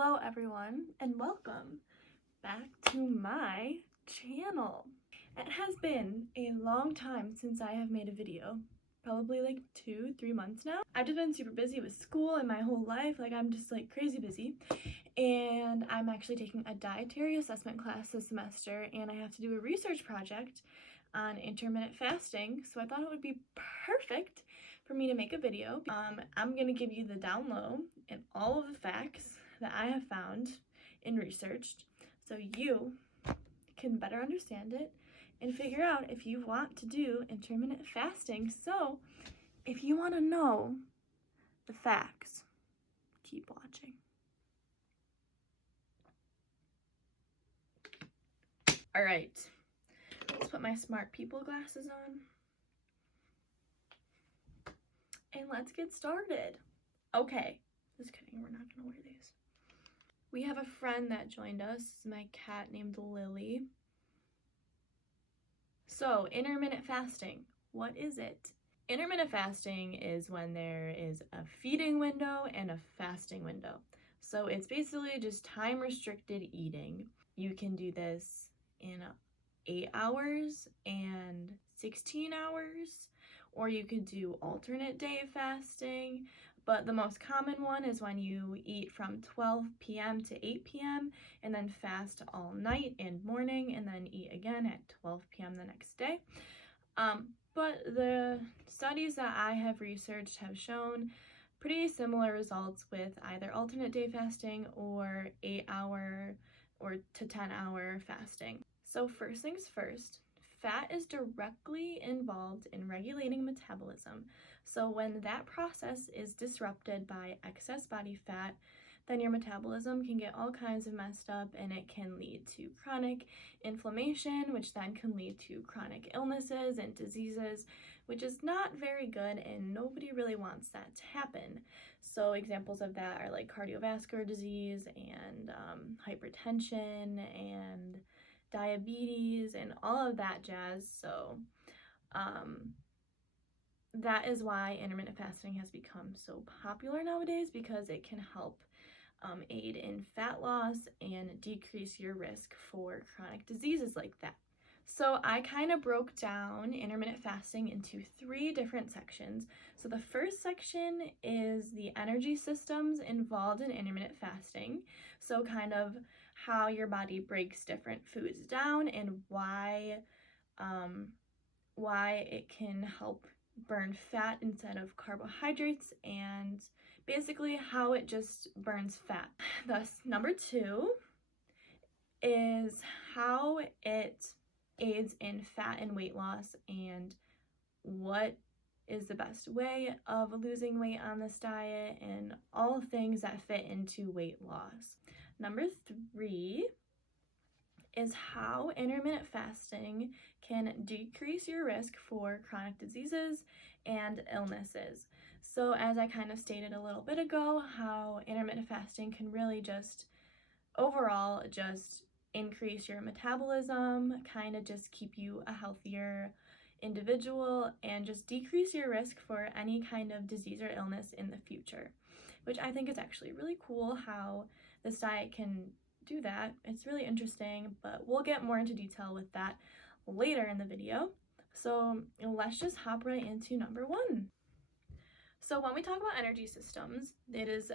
Hello everyone and welcome back to my channel. It has been a long time since I have made a video, probably like 2-3 months now. I've just been super busy with school and my whole life, I'm just like crazy busy, and I'm actually taking a dietary assessment class this semester and I have to do a research project on intermittent fasting, so I thought it would be perfect for me to make a video. I'm gonna give you the down low and all of the facts that I have found and researched so you can better understand it and figure out if you want to do intermittent fasting. So if you want to know the facts, keep watching. All right, let's put my smart people glasses on and let's get started. Okay, just kidding, we're not gonna wear these. We have a friend that joined us, my cat named Lily. So, intermittent fasting, what is it? Intermittent fasting is when there is a feeding window and a fasting window. So it's basically just time restricted eating. You can do this in 8 hours and 16 hours, or you could do alternate day fasting. But the most common one is when you eat from 12 p.m. to 8 p.m. and then fast all night and morning and then eat again at 12 p.m. the next day. But the studies that I have researched have shown pretty similar results with either alternate day fasting or 8-hour or to 10-hour fasting. So first things first, fat is directly involved in regulating metabolism. So when that process is disrupted by excess body fat, then your metabolism can get all kinds of messed up and it can lead to chronic inflammation, which then can lead to chronic illnesses and diseases, which is not very good and nobody really wants that to happen. So examples of that are like cardiovascular disease and hypertension and diabetes and all of that jazz. So that is why intermittent fasting has become so popular nowadays, because it can help aid in fat loss and decrease your risk for chronic diseases like that. So I kind of broke down intermittent fasting into 3 different sections. So the first section is the energy systems involved in intermittent fasting. So kind of how your body breaks different foods down and why it can help burn fat instead of carbohydrates, and basically how it just burns fat. Thus, number 2 is how it aids in fat and weight loss and what is the best way of losing weight on this diet and all things that fit into weight loss. Number 3 is how intermittent fasting can decrease your risk for chronic diseases and illnesses. So as I kind of stated a little bit ago, how intermittent fasting can really just overall just increase your metabolism, kind of just keep you a healthier individual and just decrease your risk for any kind of disease or illness in the future, which I think is actually really cool how this diet can do that. It's really interesting, but we'll get more into detail with that later in the video. So let's just hop right into number 1. So when we talk about energy systems, it is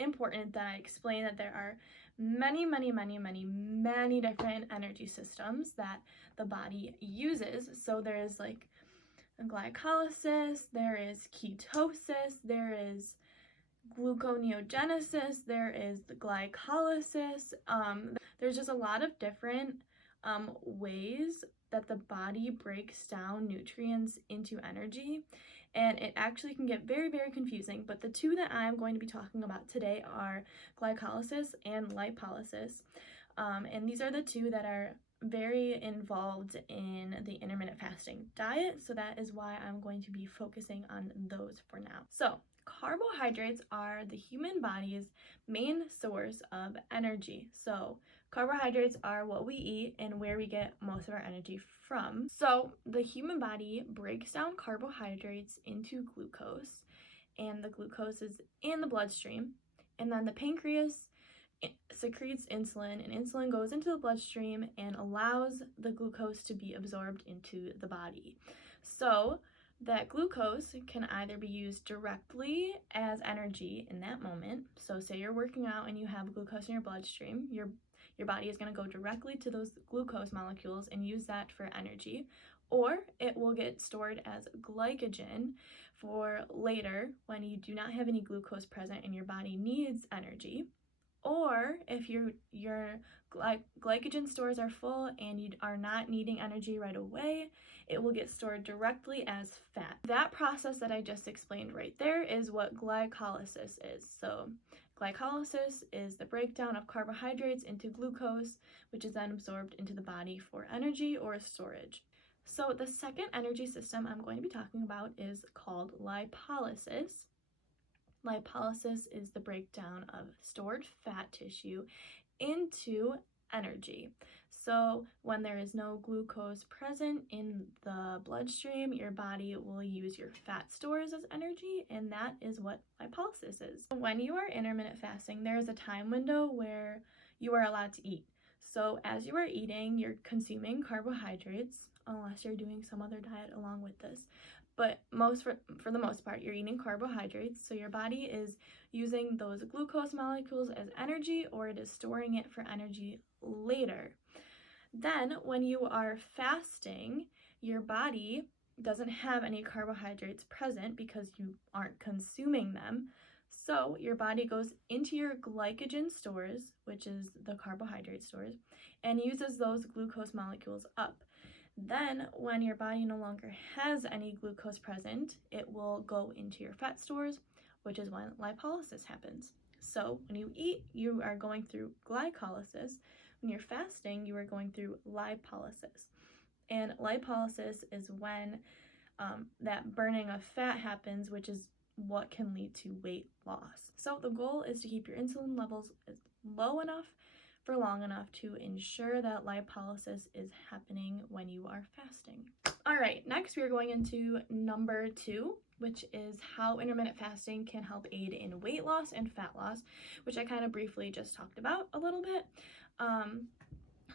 important that I explain that there are many different energy systems that the body uses. So there is like glycolysis, there is ketosis, there is gluconeogenesis, there is the glycolysis. There's just a lot of different ways that the body breaks down nutrients into energy, and it actually can get very confusing. But the 2 that I'm going to be talking about today are glycolysis and lipolysis, and these are the 2 that are very involved in the intermittent fasting diet, so that is why I'm going to be focusing on those for now. So carbohydrates are the human body's main source of energy. So carbohydrates are what we eat and where we get most of our energy from. So the human body breaks down carbohydrates into glucose, and the glucose is in the bloodstream. And then the pancreas secretes insulin, and insulin goes into the bloodstream and allows the glucose to be absorbed into the body. So that glucose can either be used directly as energy in that moment. So say you're working out and you have glucose in your bloodstream, your body is going to go directly to those glucose molecules and use that for energy, or it will get stored as glycogen for later when you do not have any glucose present and your body needs energy. Or if your glycogen stores are full and you are not needing energy right away, it will get stored directly as fat. That process that I just explained right there is what glycolysis is. So glycolysis is the breakdown of carbohydrates into glucose, which is then absorbed into the body for energy or storage. So the second energy system I'm going to be talking about is called lipolysis. Lipolysis is the breakdown of stored fat tissue into energy. So when there is no glucose present in the bloodstream, your body will use your fat stores as energy, and that is what lipolysis is. When you are intermittent fasting, there is a time window where you are allowed to eat. So as you are eating, you're consuming carbohydrates, unless you're doing some other diet along with this. But for the most part, you're eating carbohydrates, so your body is using those glucose molecules as energy, or it is storing it for energy later. Then, when you are fasting, your body doesn't have any carbohydrates present because you aren't consuming them. So your body goes into your glycogen stores, which is the carbohydrate stores, and uses those glucose molecules up. Then, when your body no longer has any glucose present, it will go into your fat stores, which is when lipolysis happens. So, when you eat, you are going through glycolysis. When you're fasting, you are going through lipolysis. And lipolysis is when that burning of fat happens, which is what can lead to weight loss. So, the goal is to keep your insulin levels low enough for long enough to ensure that lipolysis is happening when you are fasting. All right, next we are going into number 2, which is how intermittent fasting can help aid in weight loss and fat loss, which I kind of briefly just talked about a little bit.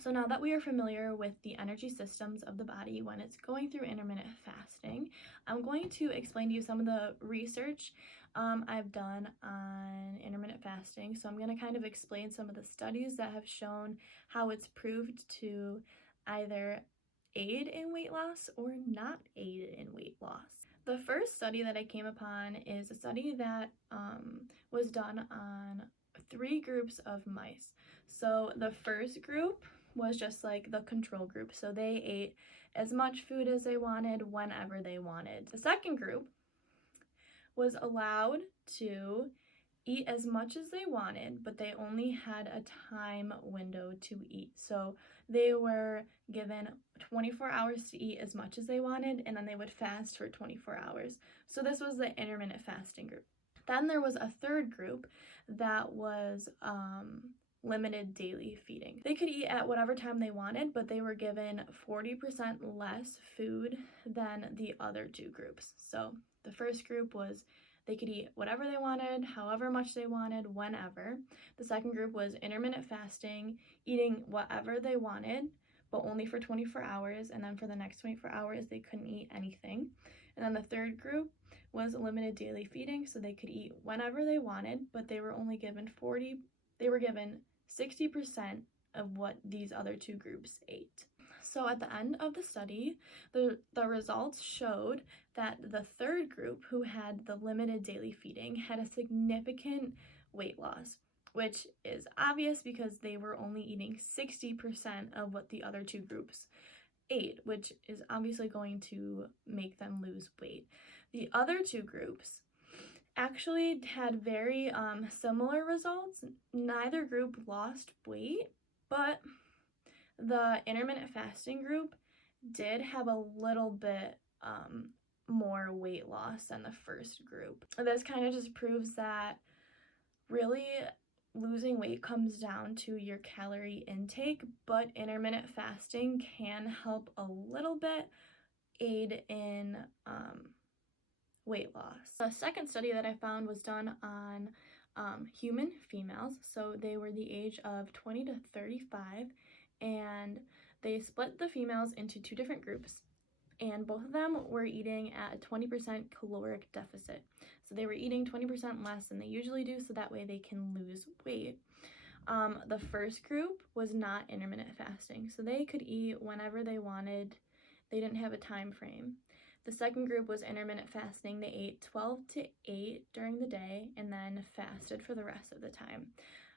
So now that we are familiar with the energy systems of the body when it's going through intermittent fasting, I'm going to explain to you some of the research I've done on intermittent fasting. So I'm going to kind of explain some of the studies that have shown how it's proved to either aid in weight loss or not aid in weight loss. The first study that I came upon is a study that was done on 3 groups of mice. So the first group was just like the control group. So they ate as much food as they wanted whenever they wanted. The second group was allowed to eat as much as they wanted, but they only had a time window to eat. So they were given 24 hours to eat as much as they wanted, and then they would fast for 24 hours. So this was the intermittent fasting group. Then there was a third group that was limited daily feeding. They could eat at whatever time they wanted, but they were given 40% less food than the other 2 groups. So the first group was they could eat whatever they wanted, however much they wanted, whenever. The second group was intermittent fasting, eating whatever they wanted, but only for 24 hours, and then for the next 24 hours they couldn't eat anything. And then the third group was limited daily feeding, so they could eat whenever they wanted, but they were only given 60% of what these other 2 groups ate. So at the end of the study, the results showed that the third group, who had the limited daily feeding, had a significant weight loss, which is obvious because they were only eating 60% of what the other 2 groups ate, which is obviously going to make them lose weight. The other 2 groups actually had very similar results. Neither group lost weight, but the intermittent fasting group did have a little bit more weight loss than the first group. This kind of just proves that really losing weight comes down to your calorie intake, but intermittent fasting can help a little bit aid in weight loss. The second study that I found was done on human females, so they were the age of 20 to 35, and they split the females into two different groups, and both of them were eating at a 20% caloric deficit. So they were eating 20% less than they usually do, so that way they can lose weight. The first group was not intermittent fasting, so they could eat whenever they wanted. They didn't have a time frame. The second group was intermittent fasting. They ate 12 to 8 during the day and then fasted for the rest of the time.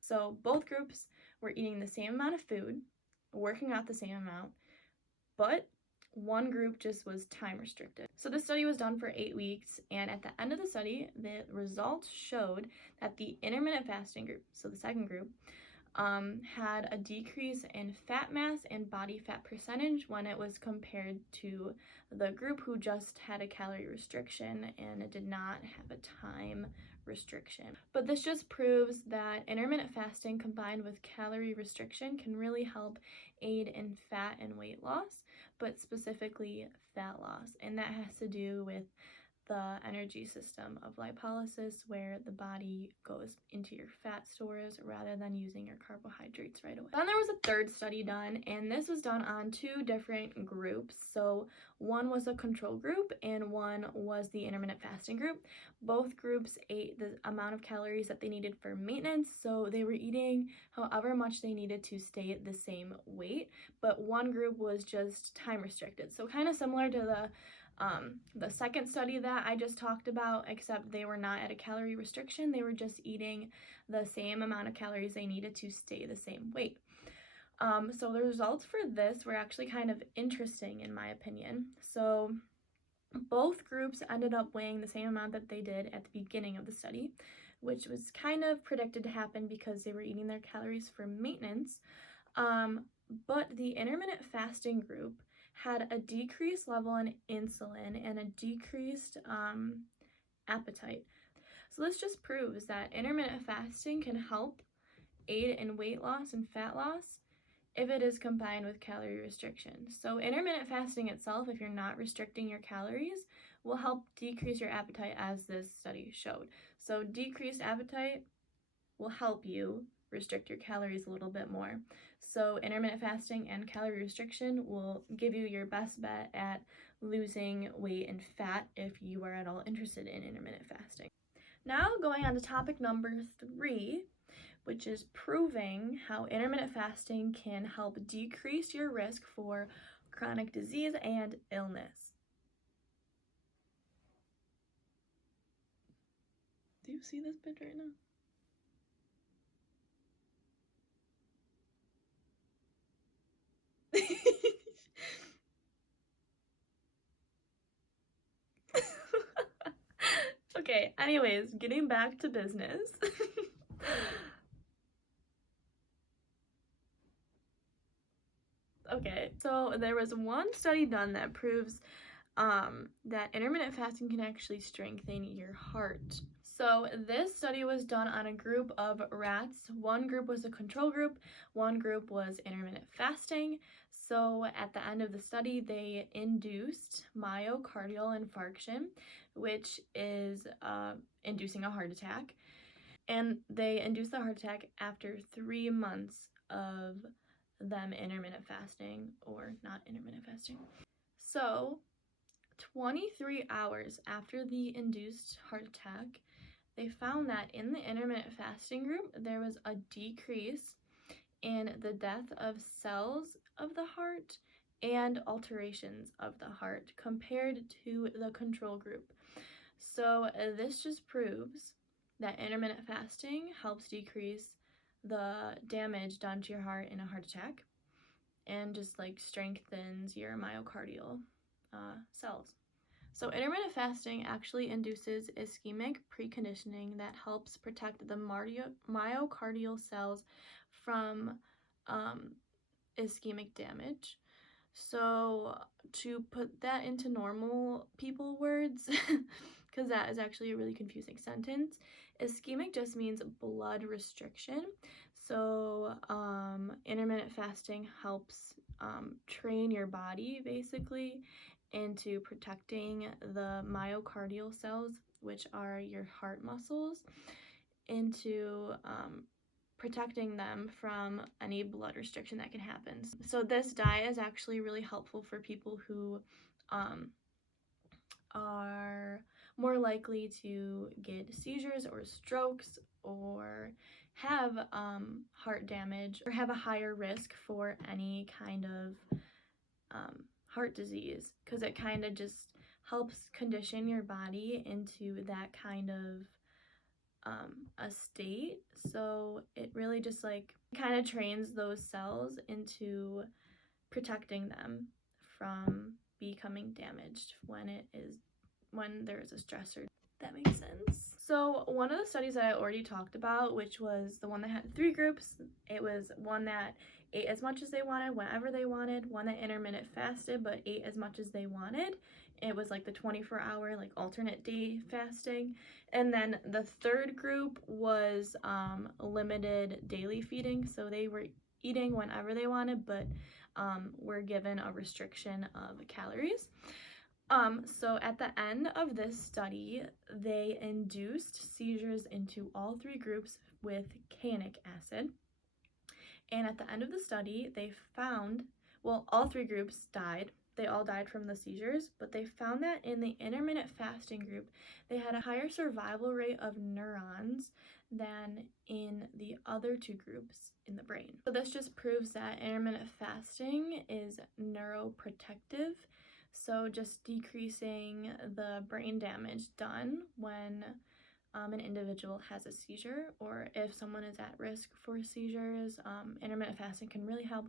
So both groups were eating the same amount of food, working out the same amount, but one group just was time restricted. So the study was done for 8 weeks, and at the end of the study, the results showed that the intermittent fasting group, so the second group, had a decrease in fat mass and body fat percentage when it was compared to the group who just had a calorie restriction and it did not have a time restriction. But this just proves that intermittent fasting combined with calorie restriction can really help aid in fat and weight loss, but specifically fat loss. And that has to do with the energy system of lipolysis, where the body goes into your fat stores rather than using your carbohydrates right away. Then there was a third study done, and this was done on two different groups. So one was a control group and one was the intermittent fasting group. Both groups ate the amount of calories that they needed for maintenance, so they were eating however much they needed to stay at the same weight, but one group was just time restricted. So kind of similar to the second study that I just talked about, except they were not at a calorie restriction. They were just eating the same amount of calories they needed to stay the same weight. So the results for this were actually kind of interesting in my opinion. So both groups ended up weighing the same amount that they did at the beginning of the study, which was kind of predicted to happen because they were eating their calories for maintenance. But the intermittent fasting group had a decreased level in insulin and a decreased appetite. So this just proves that intermittent fasting can help aid in weight loss and fat loss if it is combined with calorie restriction. So intermittent fasting itself, if you're not restricting your calories, will help decrease your appetite, as this study showed. So decreased appetite will help you restrict your calories a little bit more. So intermittent fasting and calorie restriction will give you your best bet at losing weight and fat if you are at all interested in intermittent fasting. Now going on to topic number 3, which is proving how intermittent fasting can help decrease your risk for chronic disease and illness. Do you see this picture right now? Okay, anyways, getting back to business. Okay, so there was one study done that proves that intermittent fasting can actually strengthen your heart. So this study was done on a group of rats. One group was a control group, one group was intermittent fasting. So at the end of the study, they induced myocardial infarction, which is inducing a heart attack. And they induced the heart attack after 3 months of them intermittent fasting or not intermittent fasting. So 23 hours after the induced heart attack, they found that in the intermittent fasting group, there was a decrease in the death of cells of the heart and alterations of the heart compared to the control group. So this just proves that intermittent fasting helps decrease the damage done to your heart in a heart attack and just like strengthens your myocardial cells. So intermittent fasting actually induces ischemic preconditioning that helps protect the myocardial cells from ischemic damage. So to put that into normal people words, because that is actually a really confusing sentence, ischemic just means blood restriction. So intermittent fasting helps train your body basically into protecting the myocardial cells, which are your heart muscles, into protecting them from any blood restriction that can happen. So this diet is actually really helpful for people who are more likely to get seizures or strokes or have heart damage or have a higher risk for any kind of heart disease, because it kind of just helps condition your body into that kind of a state. So it really just like kind of trains those cells into protecting them from becoming damaged when there is a stressor. That makes sense. So one of the studies that I already talked about, which was the one that had 3 groups, it was one that ate as much as they wanted whenever they wanted, one that intermittent fasted but ate as much as they wanted. It was like the 24-hour like alternate day fasting. And then the 3rd group was limited daily feeding, so they were eating whenever they wanted but were given a restriction of calories. So at the end of this study, they induced seizures into all 3 groups with canic acid. And at the end of the study, they found, well, all 3 groups died. They all died from the seizures, but they found that in the intermittent fasting group, they had a higher survival rate of neurons than in the other 2 groups in the brain. So this just proves that intermittent fasting is neuroprotective. So just decreasing the brain damage done when an individual has a seizure, or if someone is at risk for seizures, intermittent fasting can really help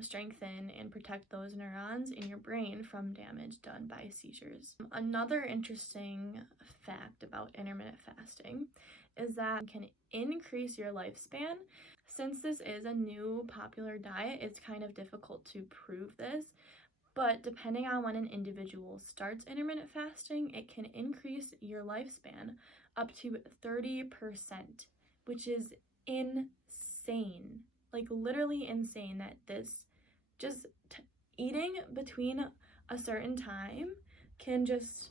strengthen and protect those neurons in your brain from damage done by seizures. Another interesting fact about intermittent fasting is that it can increase your lifespan. Since this is a new popular diet, it's kind of difficult to prove this. But depending on when an individual starts intermittent fasting, it can increase your lifespan up to 30%, which is insane. Like literally insane that this eating between a certain time can just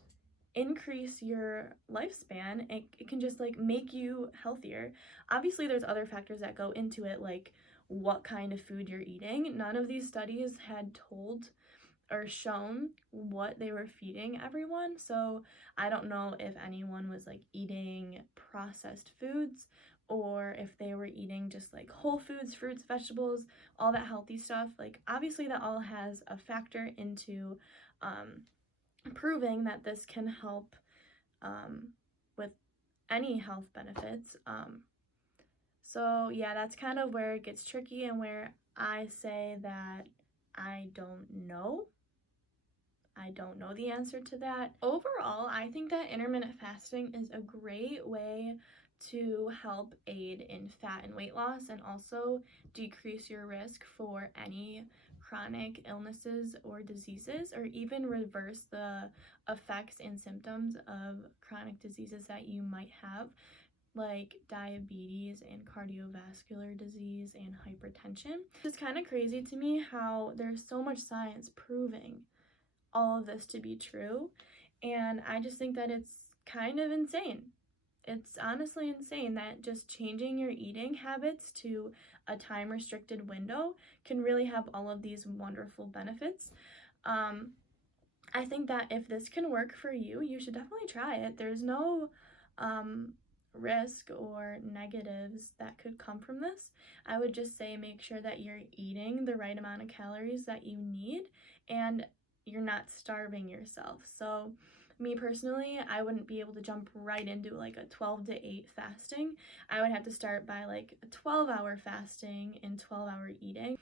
increase your lifespan. It can just like make you healthier. Obviously, there's other factors that go into it, like what kind of food you're eating. None of these studies had told or shown what they were feeding everyone, so I don't know if anyone was like eating processed foods or if they were eating just like whole foods, fruits, vegetables, all that healthy stuff. Like obviously that all has a factor into proving that this can help with any health benefits. So yeah, that's kind of where it gets tricky and where I say that I don't know the answer to that. Overall, I think that intermittent fasting is a great way to help aid in fat and weight loss and also decrease your risk for any chronic illnesses or diseases, or even reverse the effects and symptoms of chronic diseases that you might have, like diabetes and cardiovascular disease and hypertension. It's kind of crazy to me how there's so much science proving all of this to be true, and I just think that it's kind of insane. It's honestly insane that just changing your eating habits to a time restricted window can really have all of these wonderful benefits. I think that if this can work for you, you should definitely try it. There's no risk or negatives that could come from this. I would just say make sure that you're eating the right amount of calories that you need and you're not starving yourself. So me personally, I wouldn't be able to jump right into like a 12 to 8 fasting. I would have to start by like a 12-hour fasting and 12-hour eating.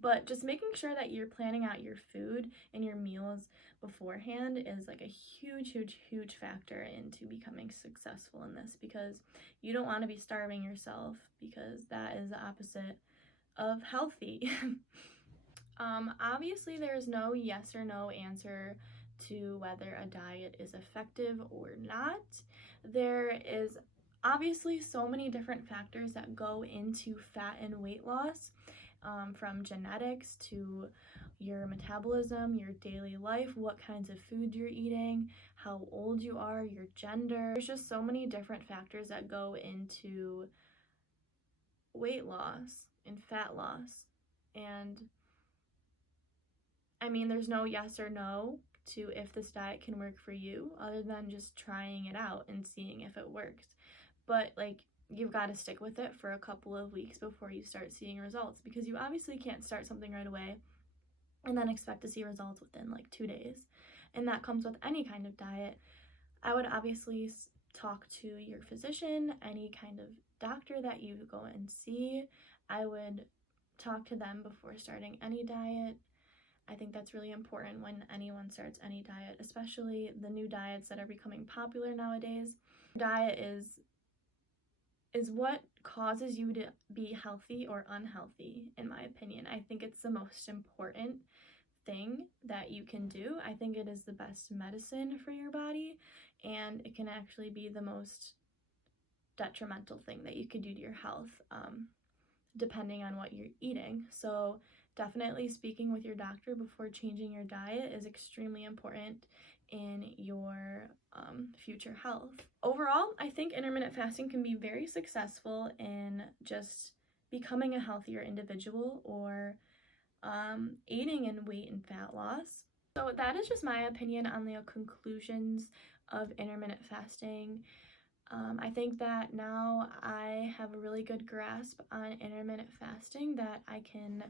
But just making sure that you're planning out your food and your meals beforehand is like a huge factor into becoming successful in this, because you don't want to be starving yourself, because that is the opposite of healthy. Obviously, there's no yes or no answer to whether a diet is effective or not. There is obviously so many different factors that go into fat and weight loss, from genetics to your metabolism, your daily life, what kinds of food you're eating, how old you are, your gender. There's just so many different factors that go into weight loss and fat loss. And I mean, there's no yes or no to if this diet can work for you other than just trying it out and seeing if it works. But like, you've got to stick with it for a couple of weeks before you start seeing results, because you obviously can't start something right away and then expect to see results within like 2 days. And that comes with any kind of diet. I would obviously talk to your physician, any kind of doctor that you go and see. I would talk to them before starting any diet. I think that's really important when anyone starts any diet, especially the new diets that are becoming popular nowadays. Diet is what causes you to be healthy or unhealthy, in my opinion. I think it's the most important thing that you can do. I think it is the best medicine for your body, and it can actually be the most detrimental thing that you could do to your health, depending on what you're eating. So definitely speaking with your doctor before changing your diet is extremely important in your future health. Overall, I think intermittent fasting can be very successful in just becoming a healthier individual or aiding in weight and fat loss. So that is just my opinion on the conclusions of intermittent fasting. I think that now I have a really good grasp on intermittent fasting, that I can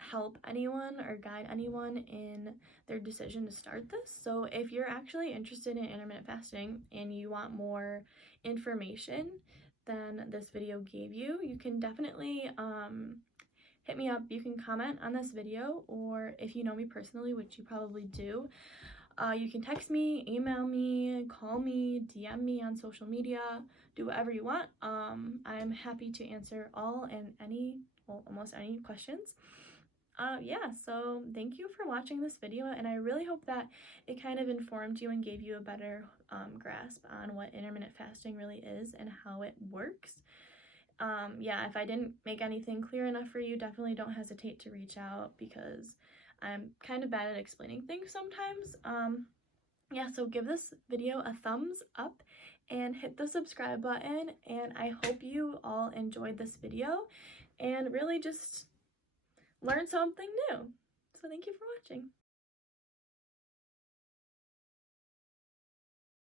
help anyone or guide anyone in their decision to start this. So if you're actually interested in intermittent fasting and you want more information than this video gave you, you can definitely hit me up. You can comment on this video, or if you know me personally, which you probably do, you can text me, email me, call me, DM me on social media, do whatever you want. I'm happy to answer all and almost any questions. Yeah, so thank you for watching this video, and I really hope that it kind of informed you and gave you a better grasp on what intermittent fasting really is and how it works. Yeah, if I didn't make anything clear enough for you, definitely don't hesitate to reach out, because I'm kind of bad at explaining things sometimes. Yeah, so give this video a thumbs up and hit the subscribe button, and I hope you all enjoyed this video and really just learn something new. So thank you for watching.